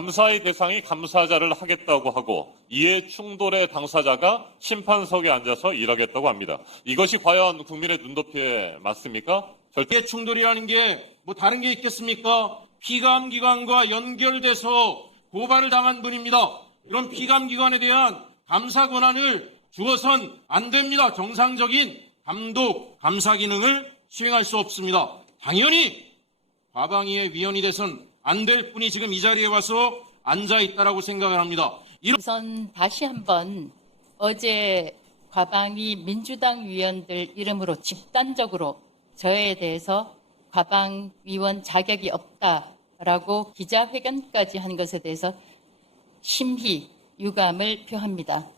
감사의 대상이 감사자를 하겠다고 하고 이해 충돌의 당사자가 심판석에 앉아서 일하겠다고 합니다. 이것이 과연 국민의 눈높이에 맞습니까? 이해 충돌이라는 게 뭐 다른 게 있겠습니까? 피감기관과 연결돼서 고발을 당한 분입니다. 이런 피감기관에 대한 감사 권한을 주어선 안 됩니다. 정상적인 감독, 감사 기능을 수행할 수 없습니다. 당연히 과방위의 위원이 돼선 안 될 분이 지금 이 자리에 와서 앉아 있다라고 생각을 합니다. 우선 다시 한번 어제 과방위 민주당 위원들 이름으로 집단적으로 저에 대해서 과방위원 자격이 없다라고 기자회견까지 한 것에 대해서 심히 유감을 표합니다.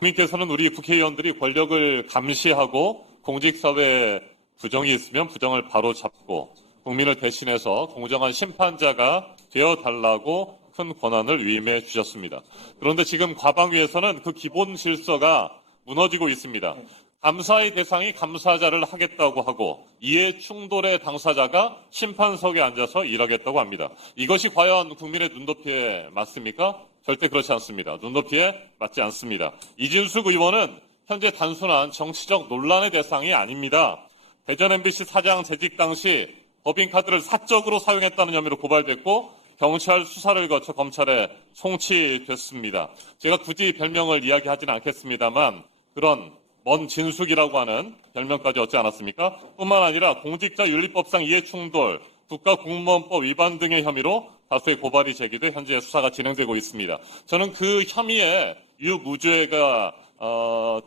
국민께서는 우리 국회의원들이 권력을 감시하고 공직사회에 부정이 있으면 부정을 바로잡고 국민을 대신해서 공정한 심판자가 되어달라고 큰 권한을 위임해 주셨습니다. 그런데 지금 과방위에서는 그 기본 질서가 무너지고 있습니다. 감사의 대상이 감사자를 하겠다고 하고 이해 충돌의 당사자가 심판석에 앉아서 일하겠다고 합니다. 이것이 과연 국민의 눈높이에 맞습니까? 절대 그렇지 않습니다. 눈높이에 맞지 않습니다. 이진숙 의원은 현재 단순한 정치적 논란의 대상이 아닙니다. 대전 MBC 사장 재직 당시 법인카드를 사적으로 사용했다는 혐의로 고발됐고 경찰 수사를 거쳐 검찰에 송치됐습니다. 제가 굳이 별명을 이야기하지는 않겠습니다만 그런 먼 진숙이라고 하는 별명까지 얻지 않았습니까? 뿐만 아니라 공직자윤리법상 이해충돌, 국가공무원법 위반 등의 혐의로 다수의 고발이 제기돼 현재 수사가 진행되고 있습니다. 저는 그 혐의에 유무죄가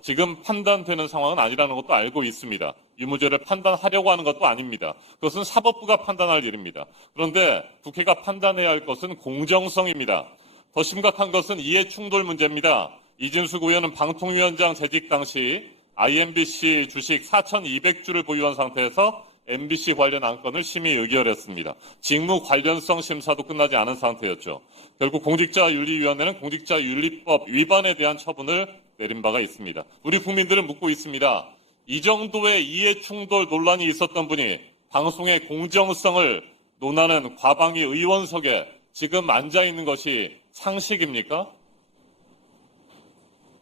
지금 판단되는 상황은 아니라는 것도 알고 있습니다. 유무죄를 판단하려고 하는 것도 아닙니다. 그것은 사법부가 판단할 일입니다. 그런데 국회가 판단해야 할 것은 공정성입니다. 더 심각한 것은 이해충돌 문제입니다. 이진숙 의원은 방통위원장 재직 당시 IMBC 주식 4,200주를 보유한 상태에서 MBC 관련 안건을 심의 의결했습니다. 직무 관련성 심사도 끝나지 않은 상태였죠. 결국 공직자윤리위원회는 공직자윤리법 위반에 대한 처분을 내린 바가 있습니다. 우리 국민들은 묻고 있습니다. 이 정도의 이해충돌 논란이 있었던 분이 방송의 공정성을 논하는 과방위 의원석에 지금 앉아있는 것이 상식입니까?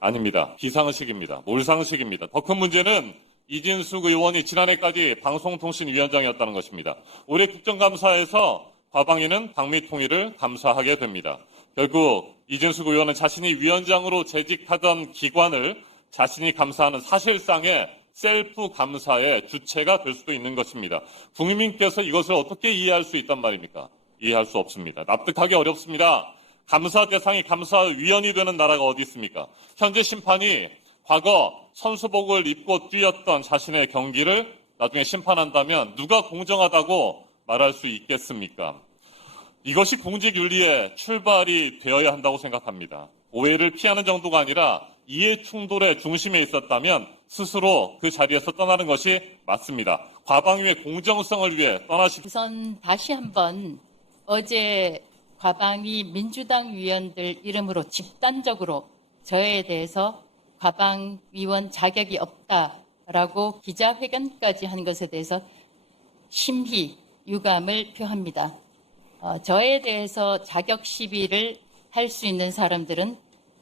아닙니다. 비상식입니다. 몰상식입니다. 더 큰 문제는 이진숙 의원이 지난해까지 방송통신위원장이었다는 것입니다. 올해 국정감사에서 과방위는 방미통일을 감사하게 됩니다. 결국 이진숙 의원은 자신이 위원장으로 재직하던 기관을 자신이 감사하는 사실상의 셀프 감사의 주체가 될 수도 있는 것입니다. 국민께서 이것을 어떻게 이해할 수 있단 말입니까? 이해할 수 없습니다. 납득하기 어렵습니다. 감사 대상이 감사위원이 되는 나라가 어디 있습니까? 현재 심판이 과거 선수복을 입고 뛰었던 자신의 경기를 나중에 심판한다면 누가 공정하다고 말할 수 있겠습니까? 이것이 공직윤리의 출발이 되어야 한다고 생각합니다. 오해를 피하는 정도가 아니라 이해충돌의 중심에 있었다면 스스로 그 자리에서 떠나는 것이 맞습니다. 과방위의 공정성을 위해 떠나시. 우선 다시 한번 어제 과방위 민주당 위원들 이름으로 집단적으로 저에 대해서 과방위원 자격이 없다라고 기자회견까지 한 것에 대해서 심히 유감을 표합니다. 저에 대해서 자격 시비를 할 수 있는 사람들은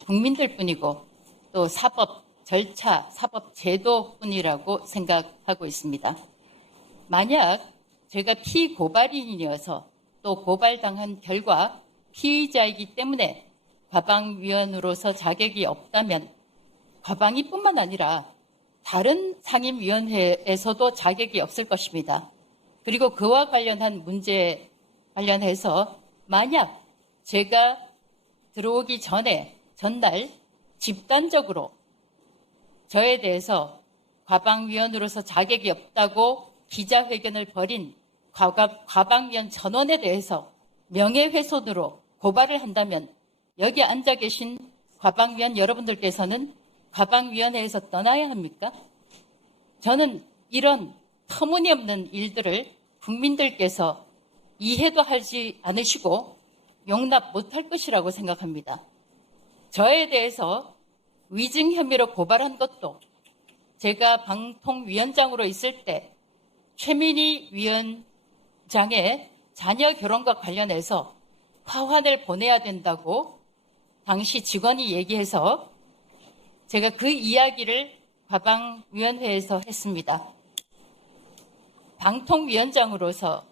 국민들 뿐이고 또 사법 절차, 사법 제도 뿐이라고 생각하고 있습니다. 만약 제가 피고발인이어서 또 고발당한 결과 피의자이기 때문에 과방위원으로서 자격이 없다면 과방위뿐만 아니라 다른 상임위원회에서도 자격이 없을 것입니다. 그리고 그와 관련한 문제 관련해서 만약 제가 들어오기 전날 집단적으로 저에 대해서 과방위원으로서 자격이 없다고 기자회견을 벌인 과방위원 전원에 대해서 명예훼손으로 고발을 한다면 여기 앉아 계신 과방위원 여러분들께서는 과방위원회에서 떠나야 합니까? 저는 이런 터무니없는 일들을 국민들께서 이해도 하지 않으시고 용납 못할 것이라고 생각합니다. 저에 대해서 위증 혐의로 고발한 것도 제가 방통위원장으로 있을 때 최민희 위원장의 자녀 결혼과 관련해서 화환을 보내야 된다고 당시 직원이 얘기해서 제가 그 이야기를 과방위원회에서 했습니다. 방통위원장으로서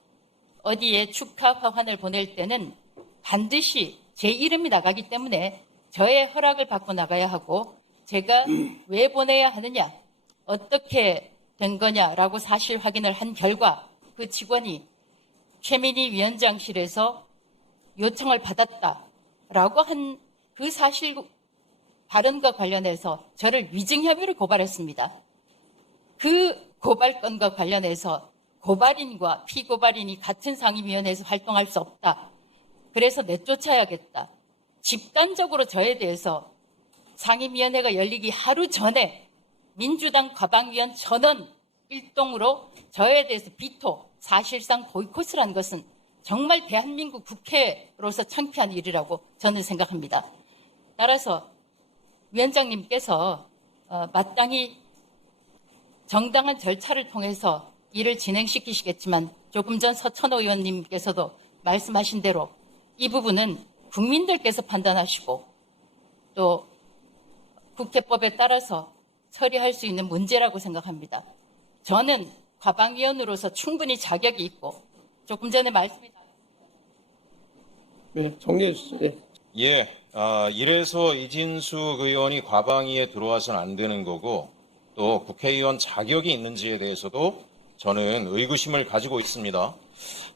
어디에 축하 화환을 보낼 때는 반드시 제 이름이 나가기 때문에 저의 허락을 받고 나가야 하고, 제가 왜 보내야 하느냐, 어떻게 된 거냐라고 사실 확인을 한 결과 그 직원이 최민희 위원장실에서 요청을 받았다라고 한 그 사실 발언과 관련해서 저를 위증혐의를 고발했습니다. 그 고발건과 관련해서 고발인과 피고발인이 같은 상임위원회에서 활동할 수 없다. 그래서 내쫓아야겠다. 집단적으로 저에 대해서 상임위원회가 열리기 하루 전에 민주당 과방위원 전원 일동으로 저에 대해서 비토, 사실상 보이콧을 한 것은 정말 대한민국 국회로서 창피한 일이라고 저는 생각합니다. 따라서 위원장님께서 마땅히 정당한 절차를 통해서 일을 진행시키시겠지만, 조금 전 서천호 의원님께서도 말씀하신 대로 이 부분은 국민들께서 판단하시고 또 국회법에 따라서 처리할 수 있는 문제라고 생각합니다. 저는 과방위원으로서 충분히 자격이 있고, 조금 전에 말씀이 네, 정리해 주시죠. 네. 이래서 이진숙 의원이 과방위에 들어와서는 안 되는 거고, 또 국회의원 자격이 있는지에 대해서도 저는 의구심을 가지고 있습니다.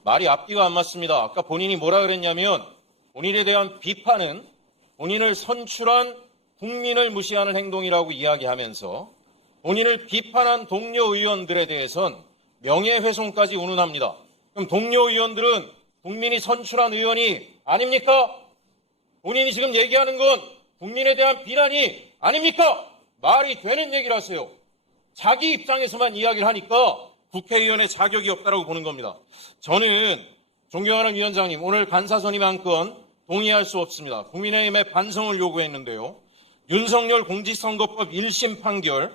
말이 앞뒤가 안 맞습니다. 아까 본인이 뭐라 그랬냐면, 본인에 대한 비판은 본인을 선출한 국민을 무시하는 행동이라고 이야기하면서 본인을 비판한 동료 의원들에 대해선 명예훼손까지 운운합니다. 그럼 동료 의원들은 국민이 선출한 의원이 아닙니까? 본인이 지금 얘기하는 건 국민에 대한 비난이 아닙니까? 말이 되는 얘기를 하세요. 자기 입장에서만 이야기를 하니까 국회의원의 자격이 없다라고 보는 겁니다. 저는 존경하는 위원장님, 오늘 간사 선임 안건 동의할 수 없습니다. 국민의힘의 반성을 요구했는데요. 윤석열 공직선거법 1심 판결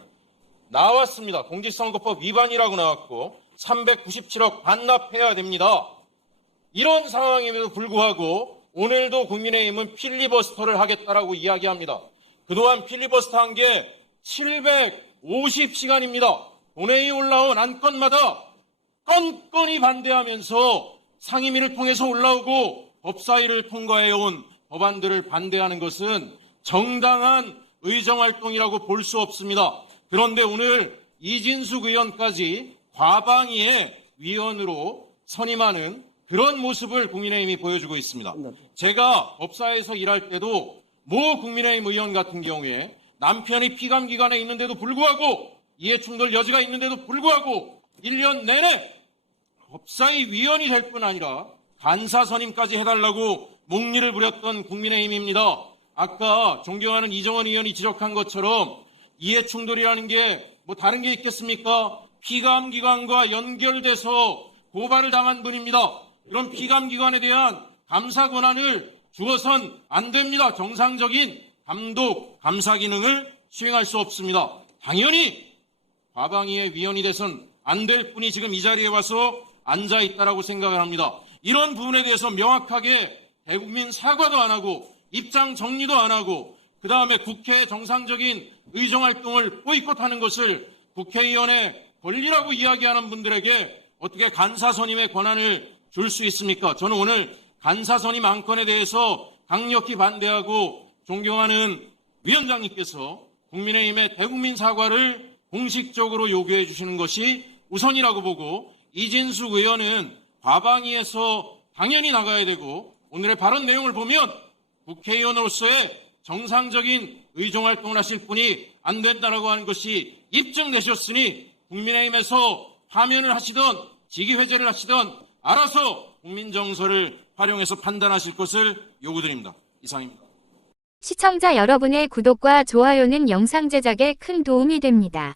나왔습니다. 공직선거법 위반이라고 나왔고 397억 반납해야 됩니다. 이런 상황임에도 불구하고 오늘도 국민의힘은 필리버스터를 하겠다라고 이야기합니다. 그동안 필리버스터 한 게 750시간입니다. 본회의에 올라온 안건마다 건건히 반대하면서 상임위를 통해서 올라오고 법사위를 통과해온 법안들을 반대하는 것은 정당한 의정활동이라고 볼 수 없습니다. 그런데 오늘 이진숙 의원까지 과방위의 위원으로 선임하는 그런 모습을 국민의힘이 보여주고 있습니다. 제가 법사에서 일할 때도 모 국민의힘 의원 같은 경우에 남편이 피감기관에 있는데도 불구하고, 이해충돌 여지가 있는데도 불구하고 1년 내내 법사위 위원이 될 뿐 아니라 간사 선임까지 해달라고 목리를 부렸던 국민의힘입니다. 아까 존경하는 이정원 의원이 지적한 것처럼 이해충돌이라는 게 뭐 다른 게 있겠습니까? 피감기관과 연결돼서 고발을 당한 분입니다. 이런 피감기관에 대한 감사 권한을 주어선 안 됩니다. 정상적인 감독, 감사 기능을 수행할 수 없습니다. 당연히 과방위의 위원이 돼선 안 될 뿐이 지금 이 자리에 와서 앉아 있다라고 생각을 합니다. 이런 부분에 대해서 명확하게 대국민 사과도 안 하고 입장 정리도 안 하고, 그 다음에 국회의 정상적인 의정활동을 보이콧하는 것을 국회의원의 권리라고 이야기하는 분들에게 어떻게 간사 선임의 권한을 줄 수 있습니까? 저는 오늘 간사 선임 안건에 대해서 강력히 반대하고, 존경하는 위원장님께서 국민의힘의 대국민 사과를 공식적으로 요구해 주시는 것이 우선이라고 보고, 이진숙 의원은 과방위에서 당연히 나가야 되고, 오늘의 발언 내용을 보면 국회의원으로서의 정상적인 의정활동을 하실 분이 안 된다라고 하는 것이 입증되셨으니, 국민의힘에서 파면을 하시던 직위회제를 하시던 알아서 국민정서를 활용해서 판단하실 것을 요구드립니다. 이상입니다. 시청자 여러분의 구독과 좋아요는 영상 제작에 큰 도움이 됩니다.